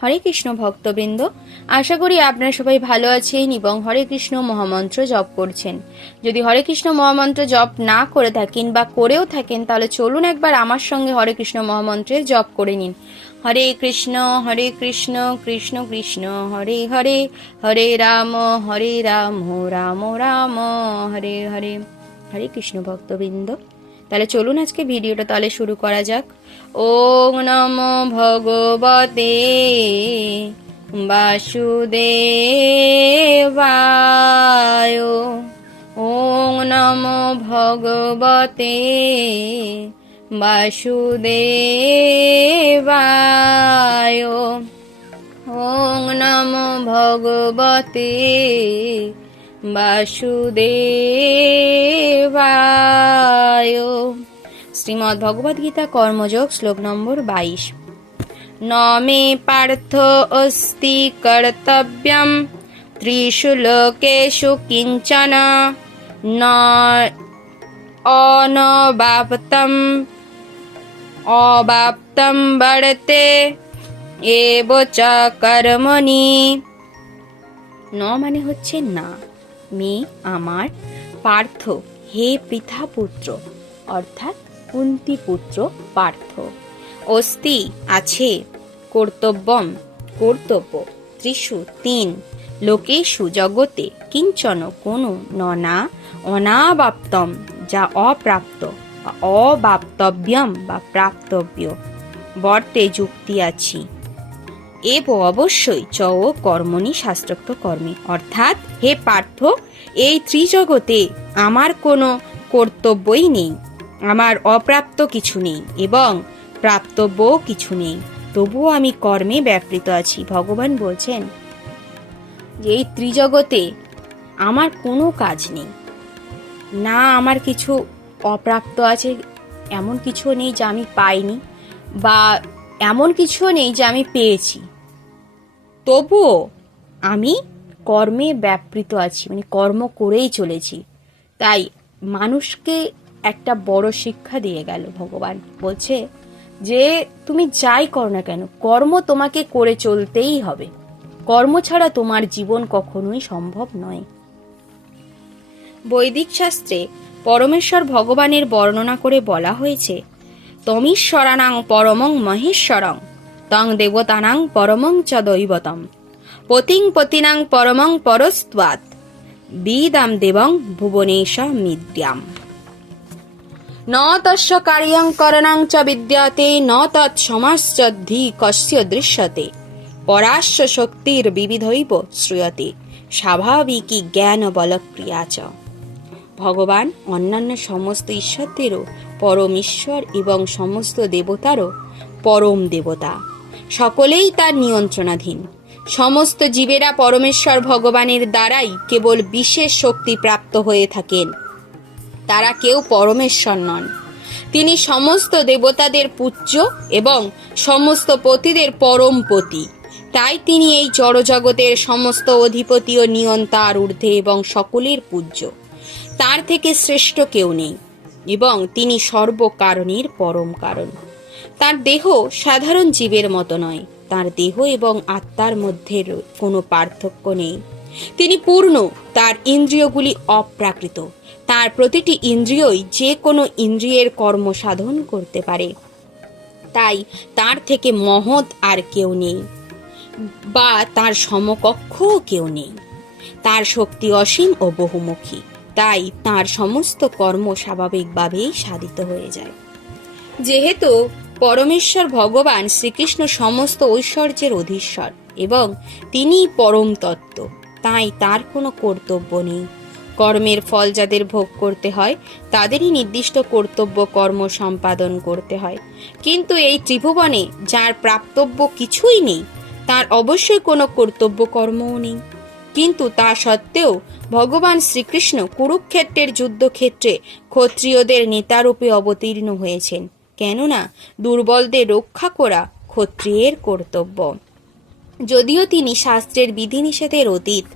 হরে কৃষ্ণ ভক্তবৃন্দ, আশা করি আপনারা সবাই ভালো আছেন এবং হরে কৃষ্ণ মহামন্ত্র জপ করছেন। যদি হরে কৃষ্ণ মহামন্ত্র জপ না করে থাকেন বা করেও থাকেন, তাহলে চলুন একবার আমার সঙ্গে হরে কৃষ্ণ মহামন্ত্রের জপ করে নিন। হরে কৃষ্ণ কৃষ্ণ কৃষ্ণ হরে হরে, হরে রাম রাম রাম হরে হরে। হরে কৃষ্ণ ভক্তবৃন্দ, তাহলে চলুন আজকে ভিডিওটা তাহলে শুরু করা যাক। ওম নমো ভগবতে বাসুদেবায়। ওম নমো ভগবতে বাসুদেবায়। ওম নমো ভগবতে বাসুদেবায়। শ্রীমদ্ ভগবদ গীতা কর্মযোগ শ্লোক নম্বর 22। ন মে পার্থ অস্তি কর্তব্যম ত্রিষু লোকেষু কিঞ্চন ন অবাপ্তম বর্তে এব চ কর্মণি। ন মানে হচ্ছে না, মে আমার, পার্থ হে পৃথা পুত্র অর্থাৎ কুন্তি পুত্র পার্থ, অস্তি আছে, কর্তব্যম কর্তব্য, ত্রিষু তিন, লোকেষু জগতে, কিঞ্চন কোনো, না অনাবাপ্তম যা অপ্রাপ্ত, অবাপ্তব্যম বা প্রাপ্তব্য, বর্তে যুক্তি আছি, এব অবশ্যই চ ও কর্মণি শাস্ত্রোক্ত কর্মে অর্থাৎ হে পার্থ এই ত্রিজগতে আমার কোনো কর্তব্যই নেই, আমার অপ্রাপ্ত কিছু নেই এবং প্রাপ্তব্যও কিছু নেই, তবুও আমি কর্মে ব্যাপৃত আছি। ভগবান বলছেন যে এই ত্রিজগতে আমার কোনো কাজ নেই, না আমার কিছু অপ্রাপ্ত আছে, এমন কিছু নেই যা আমি পাইনি, বা এমন কিছুও নেই যে আমি পেয়েছি, তবুও আমি কর্মে ব্যাপৃত আছি, মানে কর্ম করেই চলেছি। তাই মানুষকে একটা বড় শিক্ষা দিয়ে গেল ভগবান, বলছে যে তুমি যাই করো না কেন, কর্ম তোমাকে করে চলতেই হবে, কর্ম ছাড়া তোমার জীবন কখনোই সম্ভব নয়। বৈদিক শাস্ত্রে পরমেশ্বর ভগবানের বর্ণনা করে বলা হয়েছে, তমীশ্বরানাং পরমং মহেশ্বরং তং দেবতানাং পরমং চ দৈবতম পতিং পতিনাং পরমং পরস্ত্বাৎ বিদাম দেবং ভুবনেশ মিদ্যাম। ন তস্য কার্যং করণং চ বিদ্যতে ন তৎ সমাশ্চদ্ধি কস্য দৃশ্যতে পরাশ্য শক্তির বিবিধৈব শ্রূয়তে স্বাভাবিকী জ্ঞান বলক্রিয়া চ। ভগবান অন্যান্য সমস্ত ঈশ্বরদেরও পরম ঈশ্বর এবং সমস্ত দেবতারও পরম দেবতা, সকলেই তার নিয়ন্ত্রণাধীন। সমস্ত জীবেরা পরমেশ্বর ভগবানের দ্বারাই কেবল বিশেষ শক্তি প্রাপ্ত হয়ে থাকেন, তারা কেউ পরমেশ্বর নন। তিনি সমস্ত দেবতাদের পূজ্য এবং সমস্ত পতিদের পরম পতি, তাই তিনি এই জড়জগতের সমস্ত অধিপতি ও নিয়ন্তার ঊর্ধ্বে এবং সকলের পূজ্য। তার থেকে শ্রেষ্ঠ কেউ নেই এবং তিনি সর্বকারণের পরম কারণ। তার দেহ সাধারণ জীবের মতো নয়, তার দেহ এবং আত্মার মধ্যে কোনো পার্থক্য নেই। তিনি পূর্ণ, তার ইন্দ্রিয়গুলি অপ্রাকৃত, তার প্রতিটি ইন্দ্রিয়ই যে কোনো ইন্দ্রিয়ের কর্ম সাধন করতে পারে, তাই তার থেকে মহৎ আর কেউ নেই বা তার সমকক্ষও কেউ নেই। তার শক্তি অসীম ও বহুমুখী, তাই তার সমস্ত কর্ম স্বাভাবিকভাবেই সাধিত হয়ে যায়। যেহেতু পরমেশ্বর ভগবান শ্রীকৃষ্ণ সমস্ত ঐশ্বর্যের অধীশ্বর এবং তিনি পরম তত্ত্ব, তাই তার কোনো কর্তব্য নেই। কর্মের ফল যাদের ভোগ করতে হয় তাদেরই নির্দিষ্ট কর্তব্য কর্ম সম্পাদন করতে হয়, কিন্তু এই ত্রিভুবনে যার প্রাপ্তব্য কিছুই নেই তার অবশ্যই কোনো কর্তব্য কর্মও নেই। কিন্তু তা সত্ত্বেও ভগবান শ্রীকৃষ্ণ কুরুক্ষেত্রের যুদ্ধক্ষেত্রে ক্ষত্রিয়দের নেতারূপে অবতীর্ণ হয়েছেন, কেননা দুর্বলদের রক্ষা করা ক্ষত্রিয়ের কর্তব্য। যদিও তিনি শাস্ত্রের বিধিনিষেধের অতীত,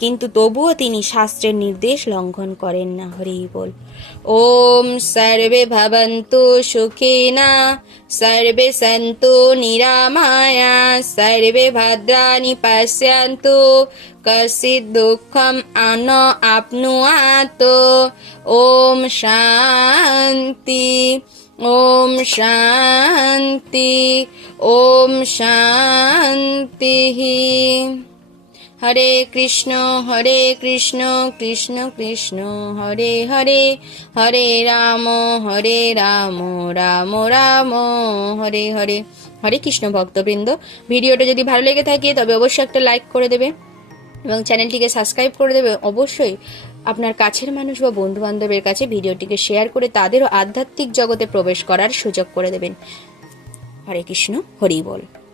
কিন্তু তবুও তিনি শাস্ত্রের নির্দেশ লঙ্ঘন করেন না। হরি বল। ওম সর্বে ভবন্তু সুখিনা সর্বে সন্তু নিরাময়া সর্বে ভদ্রাণি পশ্যন্তু কশ্চিৎ দুঃখম ন আপ্নুয়াত। ওম শান্তি ওম শান্তি ওম শান্তি। হরে কৃষ্ণ কৃষ্ণ কৃষ্ণ হরে হরে, হরে রাম রাম রাম হরে হরে। হরে কৃষ্ণ ভক্তবৃন্দ, ভিডিওটা যদি ভালো লেগে থাকে তবে অবশ্যই একটা লাইক করে দেবে এবং চ্যানেলটিকে সাবস্ক্রাইব করে দেবে। অবশ্যই আপনার কাছের মানুষ বা বন্ধু বান্ধবের কাছে ভিডিওটিকে শেয়ার করে তাদেরও আধ্যাত্মিক জগতে প্রবেশ করার সুযোগ করে দেবেন। হরে কৃষ্ণ, হরি বল।